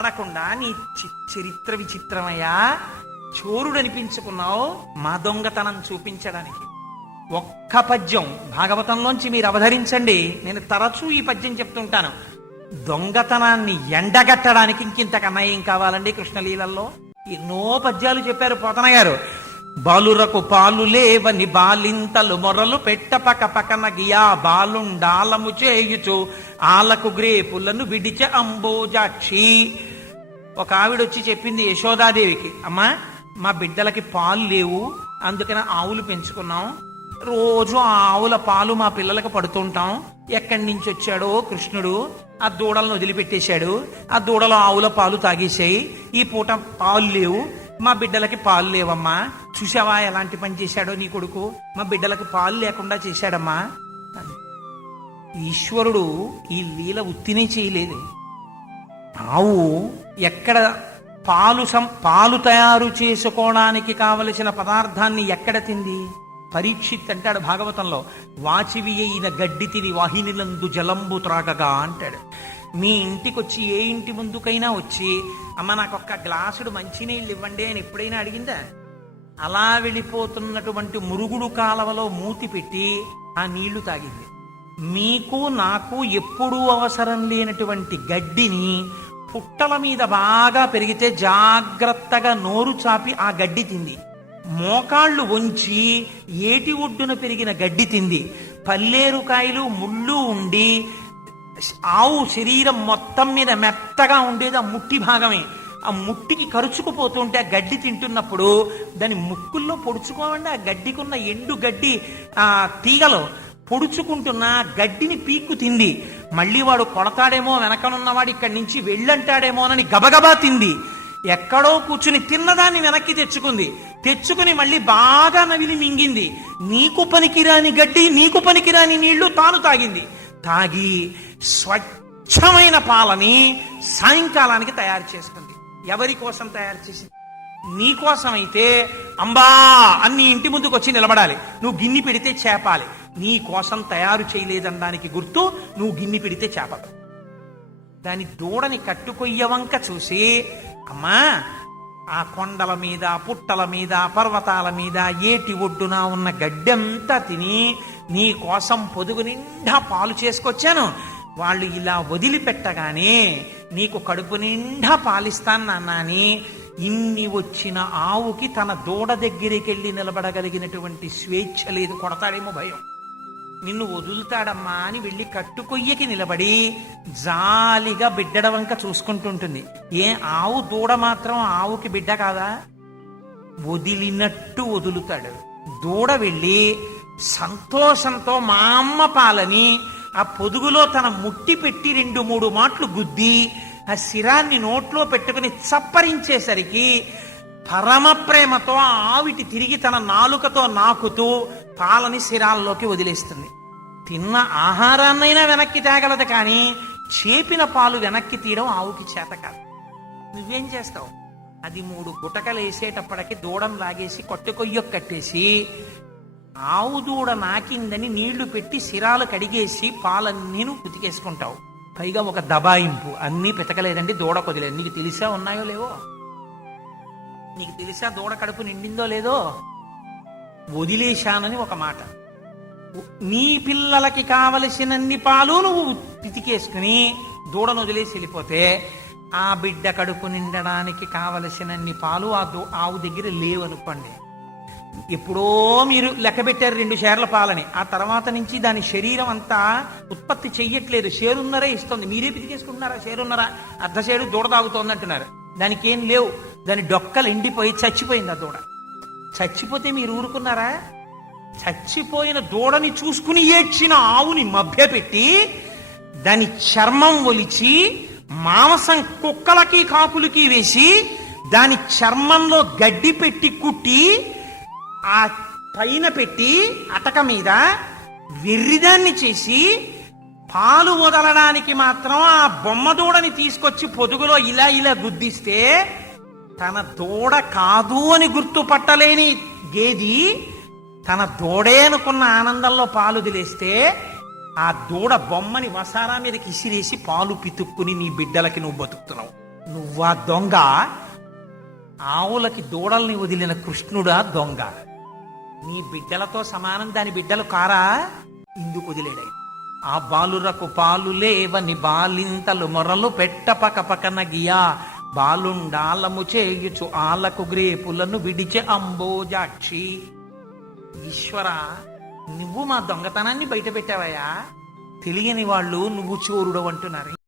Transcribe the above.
అనకుండా నీ చరిత్ర విచిత్రమయ్యా, చోరుడు అనిపించుకున్నావు మా దొంగతనం చూపించడానికి. ఒక్క పద్యం భాగవతంలోంచి మీరు అవధరించండి, నేను తరచూ ఈ పద్యం చెప్తుంటాను. దొంగతనాన్ని ఎండగట్టడానికి ఇంకింతకన్నా ఏం కావాలండి కృష్ణలీలల్లో? ఎన్నో పద్యాలు చెప్పారు పోతన గారు. బాలురకు పాలు లేవని బాలింతలు మొరలు పెట్ట పక పకన గియా బాలుండాలము చేయుచు ఆలకు గ్రేపులను విడిచ అంబోజాక్షి. ఒక ఆవిడొచ్చి చెప్పింది యశోదాదేవికి, అమ్మా మా బిడ్డలకి పాలు లేవు, అందుకని ఆవులు పెంచుకున్నాం, రోజు ఆ ఆవుల పాలు మా పిల్లలకు పడుతుంటాం. ఎక్కడి నుంచి వచ్చాడో కృష్ణుడు ఆ దూడలను వదిలిపెట్టేశాడు, ఆ దూడలో ఆవుల పాలు తాగేశాయి, ఈ పూట పాలు లేవు, మా బిడ్డలకి పాలు లేవమ్మా. చూసావా ఎలాంటి పని చేశాడో నీ కొడుకు, మా బిడ్డలకి పాలు లేకుండా చేశాడమ్మా. ఈశ్వరుడు ఈ లీల ఉత్తినే చేయలేదు. ఆవు ఎక్కడ పాలు తయారు చేసుకోవడానికి కావలసిన పదార్థాన్ని ఎక్కడ తింది? పరీక్షిత్ అంటాడు భాగవతంలో, వాచివి అయిన గడ్డి తిని వాహినిలందు జలంబు త్రాగగా అంటాడు. మీ ఇంటికి వచ్చి ఏ ఇంటి ముందుకైనా వచ్చి, అమ్మ నాకు ఒక్క గ్లాసుడు మంచినీళ్ళు ఇవ్వండి అని ఎప్పుడైనా అడిగిందా? అలా వెళ్ళిపోతున్నటువంటి మురుగుడు కాలవలో మూతి పెట్టి ఆ నీళ్లు తాగింది. మీకు నాకు ఎప్పుడూ అవసరం లేనటువంటి గడ్డిని పుట్టల మీద బాగా పెరిగితే జాగ్రత్తగా నోరు చాపి ఆ గడ్డి తింది. మోకాళ్ళు వంచి ఏటి ఒడ్డున పెరిగిన గడ్డి తింది. పల్లేరుకాయలు ముళ్ళు ఉండి ఆవు శరీరం మొత్తం మీద మెత్తగా ఉండేది ఆ ముట్టి భాగమే. ఆ ముట్టికి కరుచుకుపోతుంటే ఆ గడ్డి తింటున్నప్పుడు దాని ముక్కుల్లో పొడుచుకోమండి, ఆ గడ్డికున్న ఎండు గడ్డి ఆ తీగలో పొడుచుకుంటున్న గడ్డిని పీక్కు తింది. మళ్ళీ వాడు కొడతాడేమో, వెనకనున్నవాడు ఇక్కడి నుంచి వెళ్ళంటాడేమోనని గబగబా తింది. ఎక్కడో కూర్చుని తిన్నదాన్ని వెనక్కి తెచ్చుకుని మళ్ళీ బాగా నవిలి మింగింది. నీకు పనికిరాని గడ్డి, నీకు పనికిరాని నీళ్లు తాను తాగింది. తాగి స్వచ్ఛమైన పాలని సాయంకాలానికి తయారు చేసుకుంది. ఎవరి కోసం తయారు చేసింది? నీ కోసమైతే అంబా అన్ని ఇంటి ముందుకు వచ్చి నిలబడాలి, నువ్వు గిన్నె పెడితే చేపాలి. నీ కోసం తయారు చేయలేదనడానికి గుర్తు నువ్వు గిన్నె పెడితే చేపలు. దాని దూడని కట్టుకొయ్యవంక చూసి, అమ్మా ఆ కొండల మీద, పుట్టల మీద, పర్వతాల మీద, ఏటి ఒడ్డున ఉన్న గడ్డంతా తిని నీ కోసం పొదుగు నిండా పాలు చేసుకొచ్చాను, వాళ్ళు ఇలా వదిలిపెట్టగానే నీకు కడుపు నిండా పాలిస్తాను నాన్న అని ఇన్ని వచ్చిన ఆవుకి తన దూడ దగ్గరికి వెళ్ళి నిలబడగలిగినటువంటి స్వేచ్ఛ లేదు. కొడతాడేమో భయం, నిన్ను వదులుతాడమ్మా అని వెళ్ళి కట్టుకొయ్యకి నిలబడి జాలిగా బిడ్డడ వంక చూసుకుంటుంటుంది. ఆవు దూడ మాత్రం ఆవుకి బిడ్డ కాదా? వదిలినట్టు వదులుతాడు. దూడ వెళ్ళి సంతోషంతో మా అమ్మ పాలని ఆ పొదుగులో తన ముట్టి పెట్టి 2-3 మాటలు గుద్ది ఆ శిరాన్ని నోట్లో పెట్టుకుని చప్పరించేసరికి పరమ ప్రేమతో ఆ ఆవిటి తిరిగి తన నాలుకతో నాకుతూ పాలని శిరాల్లోకి వదిలేస్తుంది. తిన్న ఆహారాన్నైనా వెనక్కి తేగలదు, కానీ చేపిన పాలు వెనక్కి తీయడం ఆవుకి చేత కాదు. నువ్వేం చేస్తావు? అది 3 గుటకలు వేసేటప్పటికి దూడం లాగేసి కొట్టుకొయ్య కట్టేసి ఆవు దూడ నాకిందని నీళ్లు పెట్టి శిరాలు కడిగేసి పాలన్నీ నువ్వు ఉతికేసుకుంటావు. పైగా ఒక దబాయింపు, అన్నీ పితకలేదండి దూడ కొదిలేదు. నీకు తెలిసా ఉన్నాయో లేవో? నీకు తెలిసా దూడ కడుపు నిండిందో లేదో? వదిలేశానని ఒక మాట. నీ పిల్లలకి కావలసినన్ని పాలు నువ్వు పితికేసుకుని దూడను వదిలేసి వెళ్ళిపోతే ఆ బిడ్డ కడుపు నిండడానికి కావలసినన్ని పాలు ఆవు దగ్గర లేవనుకోండి. ఎప్పుడో మీరు లెక్క పెట్టారు 2 షేర్ల పాలని, ఆ తర్వాత నుంచి దాని శరీరం అంతా ఉత్పత్తి చెయ్యట్లేదు, షేరున్నరే ఇస్తుంది. మీరే పితికేసుకుంటున్నారా? షేరున్నరా? అర్ధ షేరు దూడ తాగుతోంది అంటున్నారు. దానికి ఏం లేవు, దాని డొక్కలు ఎండిపోయి చచ్చిపోయింది. ఆ దూడ చచ్చిపోతే మీరు ఊరుకున్నారా? చచ్చిపోయిన దూడని చూసుకుని ఏడ్చిన ఆవుని మభ్యపెట్టి దాని చర్మం ఒలిచి మాంసం కుక్కలకి కాకులకి వేసి దాని చర్మంలో గడ్డి పెట్టి కుట్టి ఆ పైన పెట్టి అటక మీద వెర్రిదాన్ని చేసి పాలు వదలడానికి మాత్రం ఆ బొమ్మ దూడని తీసుకొచ్చి పొదుగులో ఇలా ఇలా గుద్దిస్తే తన దూడ కాదు అని గుర్తుపట్టలేని గేది తన దూడే అనుకున్న ఆనందంలో పాలు వదిలేస్తే ఆ దూడ బొమ్మని వసారా మీదకి ఇసిరేసి పాలు పితుక్కుని నీ బిడ్డలకి నువ్వు బతుకుతున్నావు. నువ్వా దొంగ? ఆవులకి దూడల్ని వదిలిన కృష్ణుడా దొంగ? నీ బిడ్డలతో సమానం దాని బిడ్డలు కారా? ఇందుకు వదిలేడాయి. ఆ బాలురకు పాలు లేవని బాలింతలు మొరలు పెట్టపక పకన గియా బాలుండాలము చేయుచు ఆలకు గ్రేపులను విడిచె అంబోజాక్షి. ఈశ్వర, నువ్వు మా దొంగతనాన్ని బయట పెట్టావయ్యా. తెలియని వాళ్ళు నువ్వు చోరుడు అంటున్నారు.